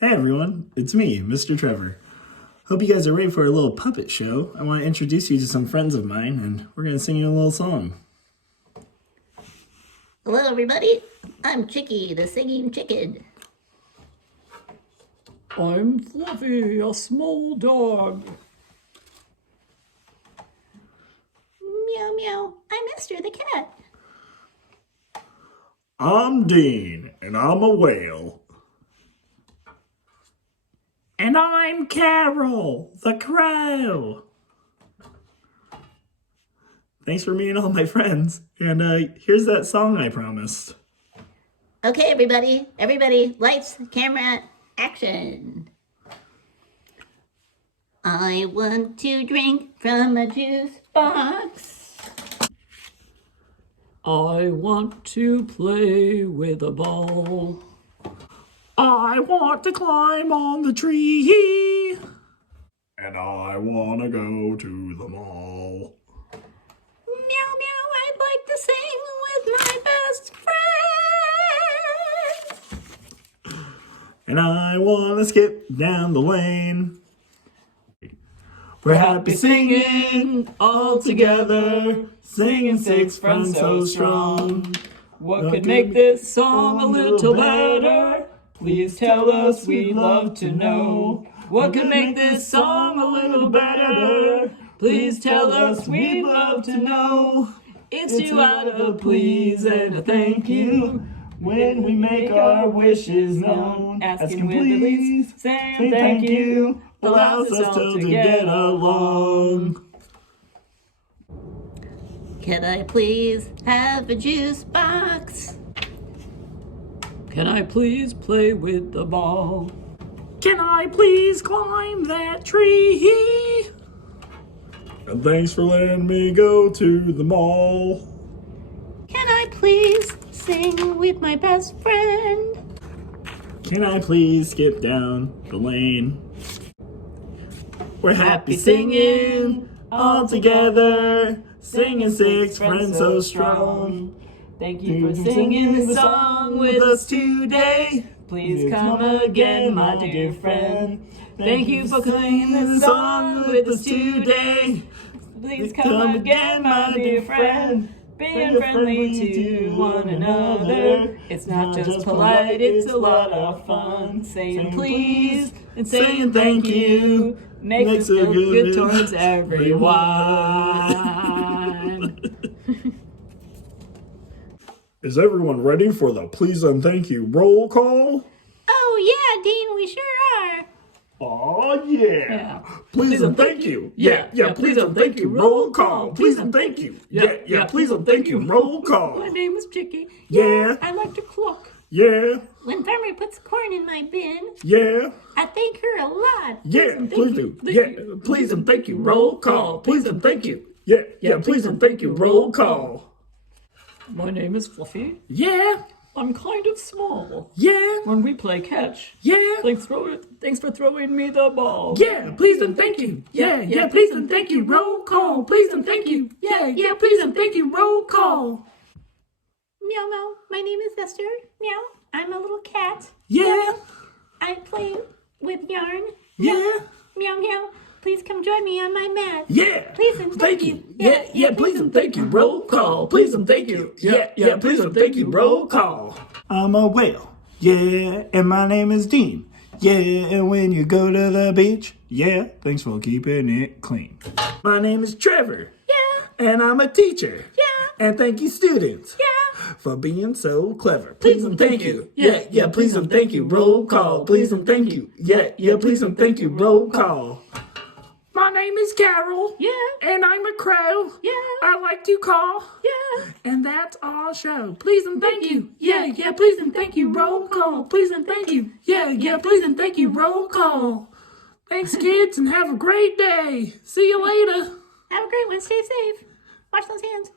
Hey everyone, it's me, Mr. Trevor. Hope you guys are ready for a little puppet show. I want to introduce you to some friends of mine, and we're going to sing you a little song. Hello everybody, I'm Chicky, the singing chicken. I'm Fluffy, a small dog. Meow meow, I'm Esther the cat. I'm Dean, and I'm a whale. And I'm Carol, the crow. Thanks for meeting all my friends, and here's that song I promised. Okay everybody, lights, camera, action. I want to drink from a juice box. I want to play with a ball. I want to climb on the tree. And I want to go to the mall. Meow meow, I'd like to sing with my best friend. And I want to skip down the lane. We're happy singing all together, singing six friends so strong. What could make this song a little better? Please tell us, we'd love to know. What could make this song a little better? Please tell us, we'd love to know. It's you out of a please and a thank you. When we make our wishes known, asking with the least, saying thank you, allows us all to get along. Can I please have a juice box? Can I please play with the ball? Can I please climb that tree? And thanks for letting me go to the mall. Can I please sing with my best friend? Can I please skip down the lane? We're happy singing all together, singing six friends so strong. Thank you for singing the song with us today. Please come again, my dear friend. Thank you for singing the song with us today. Please come again, my dear friend. Being friendly to one another. It's not just polite, it's a lot of fun. Saying please and saying thank you makes us feel good towards everyone. Is everyone ready for the please and thank you roll call? Oh yeah, Dean, we sure are. Oh yeah. Please and thank you. Yeah, please and thank you roll call. Please and thank you. Yeah, please and thank you roll call. My name is Chicky. Yeah. I like to cluck. Yeah. When Farmer puts corn in my bin, Yeah. I thank her a lot. Yeah, please do. Yeah, please and thank you roll call. Please and thank you. Yeah, please and thank you roll call. My name is Fluffy. Yeah. I'm kind of small. Yeah. When we play catch, Yeah. thanks for throwing me the ball. Yeah, please and thank you. Yeah, please and thank you. Roll call. Please and thank you. Yeah, please and thank you. Roll call. Meow meow, my name is Esther. Meow, I'm a little cat. Yeah. I play with yarn. Yeah. Meow meow, please come join me on my mat. Yeah. Please and thank you. Yeah, please and thank you. Roll call. Please and thank you. Yeah, please and thank you. Roll call. I'm a whale. Yeah, and my name is Dean. Yeah, and when you go to the beach, yeah, thanks for keeping it clean. My name is Trevor. Yeah, And I'm a teacher. yeah, And thank you, students, yeah. for being so clever. Please and thank you. Yeah, please and thank you. Roll call. Please and thank you. Yeah, please and thank you. Roll call. My name is Carol. Yeah. And I'm a crow. Yeah. I like to call. Yeah. And that's all show. Please and thank you. Yeah, please and thank you. Roll call. Please and thank you. Yeah, please and thank you. Roll call. Thanks, kids, and have a great day. See you later. Have a great one. Stay safe. Wash those hands.